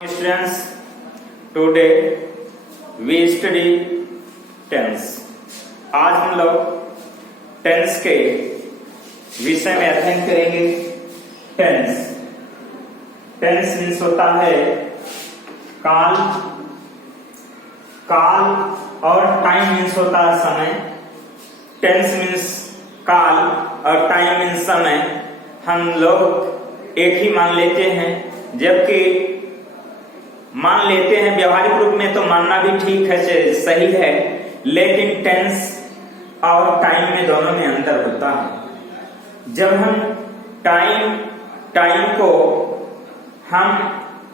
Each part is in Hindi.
Students, today we study tense. आज हम लोग टेंस के विषय में अध्ययन करेंगे। टेंस मीन्स होता है काल, और टाइम मीन्स होता है समय। टेंस मीन्स काल और टाइम मीन्स समय। हम लोग एक ही मान लेते हैं, जबकि मान लेते हैं व्यवहारिक रूप में तो मानना भी ठीक है, सही है, लेकिन टेंस और टाइम में दोनों में अंतर होता है। जब हम टाइम को हम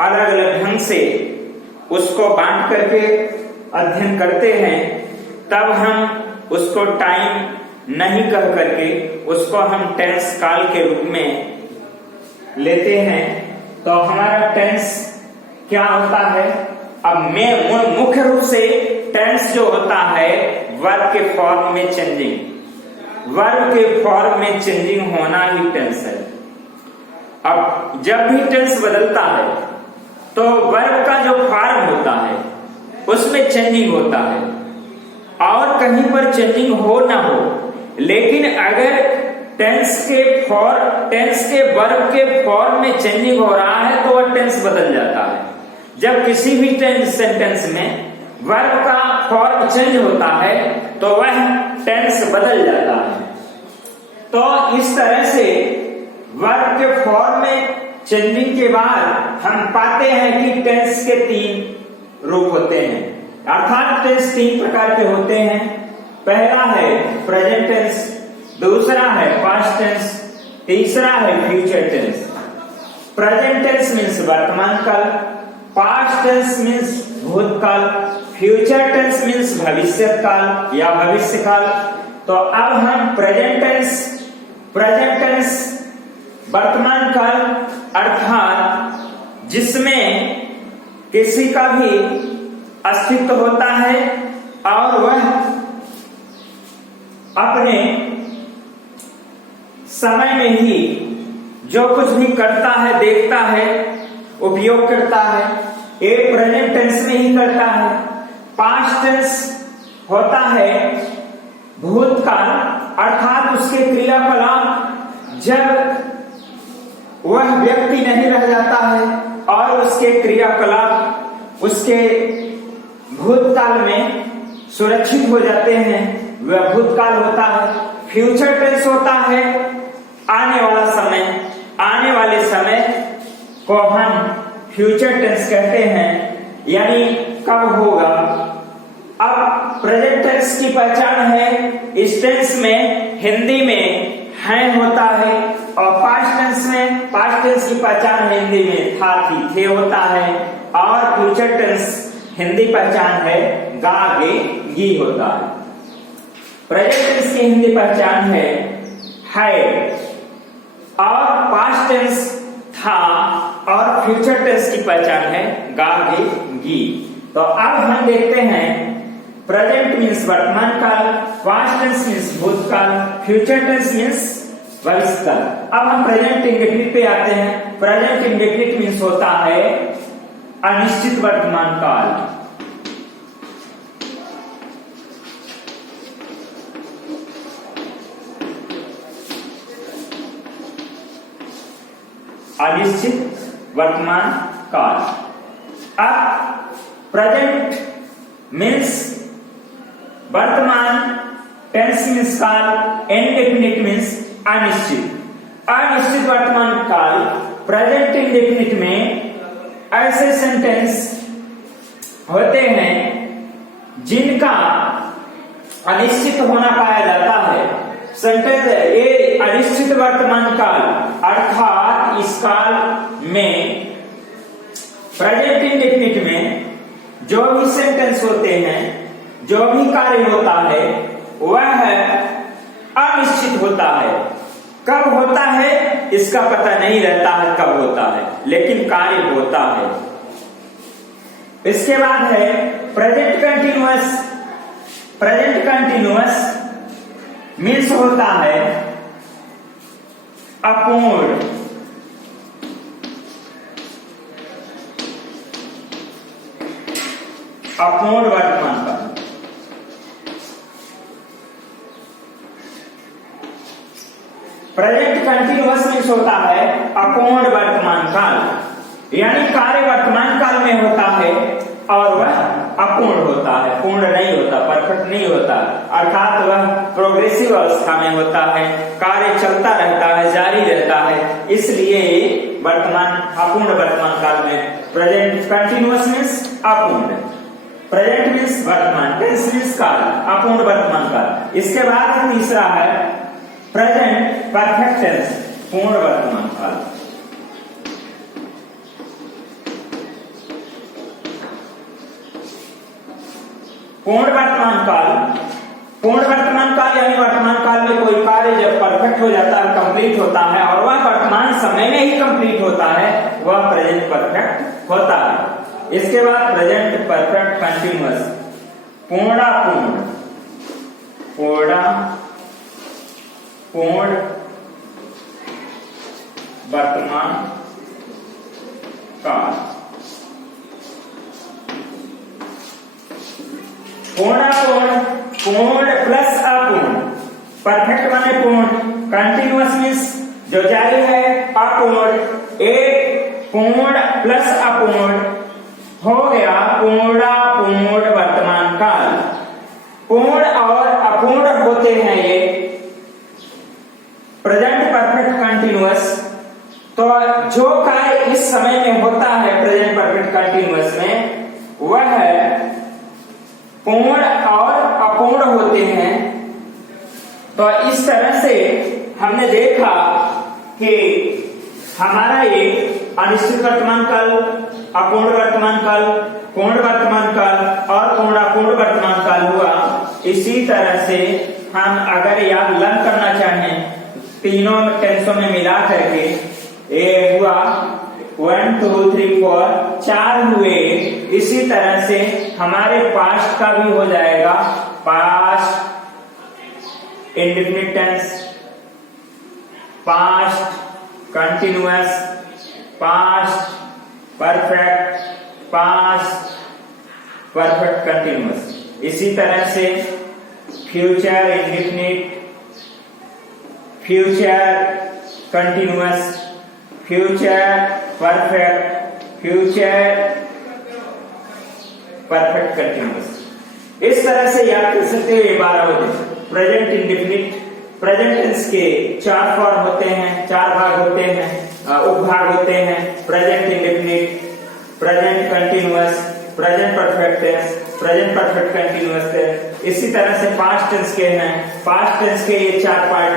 अलग अलग ढंग से उसको बांट करके अध्ययन करते हैं, तब हम उसको टाइम नहीं कह करके उसको हम टेंस काल के रूप में लेते हैं। तो हमारा टेंस क्या होता है? अब मैं मुख्य रूप से टेंस जो होता है वर्ब के फॉर्म में चेंजिंग होना ही टेंस है। अब जब भी टेंस बदलता है तो वर्ब का जो फॉर्म होता है उसमें चेंजिंग होता है, और कहीं पर चेंजिंग हो ना हो, लेकिन अगर टेंस के वर्ब के फॉर्म में चेंजिंग हो रहा है तो वह टेंस बदल जाता है। जब किसी भी सेंटेंस में वर्ब का फॉर्म चेंज होता है तो वह टेंस बदल जाता है। तो इस तरह से वर्ब के फॉर्म में चेंजिंग के बाद हम पाते हैं कि टेंस के 3 रूप होते हैं, अर्थात टेंस 3 प्रकार के होते हैं। पहला है प्रेजेंट टेंस, दूसरा है पास्ट टेंस, तीसरा है future tense. Present tense means वर्तमान काल, पास्ट टेंस मीन्स भूतकाल, फ्यूचर टेंस मीन्स भविष्य काल या भविष्य काल। तो अब हम प्रेजेंट टेंस वर्तमान काल, अर्थात जिसमें किसी का भी अस्तित्व होता है और वह अपने समय में ही जो कुछ भी करता है, देखता है, उपयोग करता है, ये प्रेजेंट टेंस में ही करता है। पास्ट टेंस होता है भूतकाल, अर्थात उसके क्रियाकलाप जब वह व्यक्ति नहीं रह जाता है और उसके क्रियाकलाप उसके भूतकाल में सुरक्षित हो जाते हैं, वह भूतकाल होता है। फ्यूचर टेंस होता है आने वाले समय को हम फ्यूचर टेंस कहते हैं, यानी कब होगा। अब प्रेजेंट टेंस की पहचान है, इस टेंस में हिंदी में है होता है, और पास्ट टेंस की पहचान हिंदी में था, थी, थे होता है, और फ्यूचर टेंस हिंदी पहचान है गा, गे, गी होता है। प्रेजेंट टेंस की हिंदी पहचान है, और पास्ट टेंस था, और फ्यूचर टेंस की पहचान है गा, गे, गी। तो अब हम देखते हैं प्रेजेंट मीन्स वर्तमान काल, पास्ट टेंस मीन्स भूतकाल, फ्यूचर टेंस मीन्स भविष्य काल। अब हम प्रेजेंट इंडेफिनिट पे आते हैं। प्रेजेंट इंडेफिनिट मीन्स होता है अनिश्चित वर्तमान काल। अनिश्चित वर्तमान काल। अब प्रेजेंट मीन्स वर्तमान, टेंस मीन्स काल, इंडेफिनिट मीन्स अनिश्चित वर्तमान काल। प्रेजेंट इंडेफिनिट में ऐसे सेंटेंस होते हैं जिनका अनिश्चित होना पाया जाता है। सेंटेंस ये अनिश्चित वर्तमान काल, अर्थात इस काल में प्रेजेंट इंडेफिनिट में जो भी सेंटेंस होते हैं, जो भी कार्य होता है, वह अनिश्चित होता है। कब होता है इसका पता नहीं रहता है कब होता है, लेकिन कार्य होता है। इसके बाद है प्रेजेंट कंटिन्यूअस मीन्स होता है अपूर्ण। अपूर्ण वर्तमान काल। प्रेजेंट कंटिन्यूअस मीन्स होता है अपूर्ण वर्तमान काल, यानी कार्य वर्तमान काल में होता है और वह अपूर्ण होता है, पूर्ण नहीं होता, परफेक्ट नहीं होता, अर्थात वह प्रोग्रेसिव अवस्था में होता है, कार्य चलता रहता है, जारी रहता है, इसलिए वर्तमान अपूर्ण वर्तमान काल में। प्रेजेंट कंटिन्यूअस मीन्स अपूर्ण, प्रेजेंट मीन्स वर्तमान, टेंस मीन्स काल, अपूर्ण वर्तमान काल। इसके बाद तीसरा है प्रेजेंट परफेक्ट टेंस, पूर्ण वर्तमान काल। पूर्ण वर्तमान काल, पूर्ण वर्तमान काल यानी वर्तमान काल में कोई कार्य जब परफेक्ट हो जाता है, कंप्लीट होता है और वह वर्तमान समय में ही कंप्लीट होता है, वह प्रेजेंट परफेक्ट होता है। इसके बाद प्रेजेंट परफेक्ट कंटिन्यूअस, पूर्णापूर्ण, पूर्ण वर्तमान काल। पूर्णापूर्ण, पूर्ण प्लस अपूर्ण, परफेक्ट माने पूर्ण, कंटिन्यूअस मीन्स जो जारी है, अपूर्ण, एक पूर्ण प्लस अपूर्ण हो गया पूर्णापूर्ण वर्तमान काल। पूर्ण और अपूर्ण होते हैं ये प्रेजेंट परफेक्ट कंटिन्यूअस। तो जो कार्य इस समय में होता है प्रेजेंट परफेक्ट कंटिन्यूअस में, वह पूर्ण और अपूर्ण होते हैं। तो इस तरह से हमने देखा कि हमारा ये अनिश्चित वर्तमान काल, अपूर्ण वर्तमान काल, पूर्ण वर्तमान काल और पूर्णापूर्ण वर्तमान काल हुआ। इसी तरह से हम अगर याद लर्न करना चाहें तीनों टेंसों में मिला करके, ये हुआ 1 2 3 4 4 हुए। इसी तरह से हमारे पास्ट का भी हो जाएगा, past indefinite tense, past continuous, past perfect, past perfect continuous. इसी तरह से future indefinite, future continuous, future perfect, future perfect continuous. इस तरह से याद कर सकते हो ये 12 होते हैं। प्रेजेंट इंडेफिनिट, प्रेजेंट टेंस के 4 फॉर्म होते हैं, 4 भाग होते हैं, उपभाग होते हैं। Present indefinite, present continuous, present perfect tense, present perfect continuous tense. इसी तरह से पास्ट टेंस के हैं, पास्ट टेंस के ये 4 पार्ट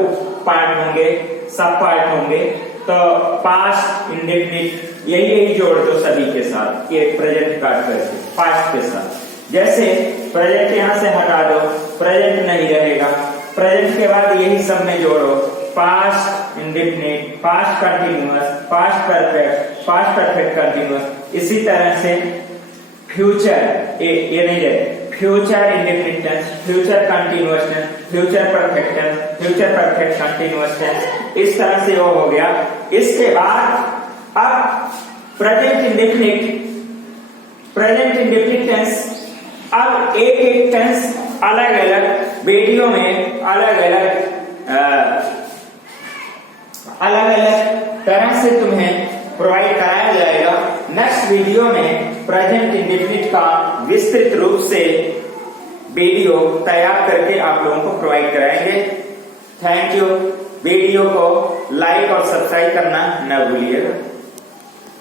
उप पार्ट होंगे, सब पार्ट होंगे। तो पास्ट इंडेफिनिट यही जोड़ दो सभी के साथ, ये प्रेजेंट काट करके पास्ट के साथ। जैसे प्रेजेंट यहां से हटा दो, प्रेजेंट नहीं रहेगा, प्रेजेंट के बाद यही सब में जोड़ो, past indefinite, past continuous, past perfect, past perfect continuous. इसी तरह से फ्यूचर, ये नहीं है, future indefinite tense, future continuous tense, future perfect tense, future perfect continuous tense. इस तरह से वो हो गया। इसके बाद अब present indefinite, present indefinite tense. अब एक एक टेंस अलग अलग वीडियो में अलग अलग तरह से तुम्हें प्रोवाइड कराया जाएगा। नेक्स्ट वीडियो में प्रेजेंट इंडेफिनिट का विस्तृत रूप से वीडियो तैयार करके आप लोगों को प्रोवाइड कराएंगे। Thank you. वीडियो को लाइक और सब्सक्राइब करना न भूलिएगा।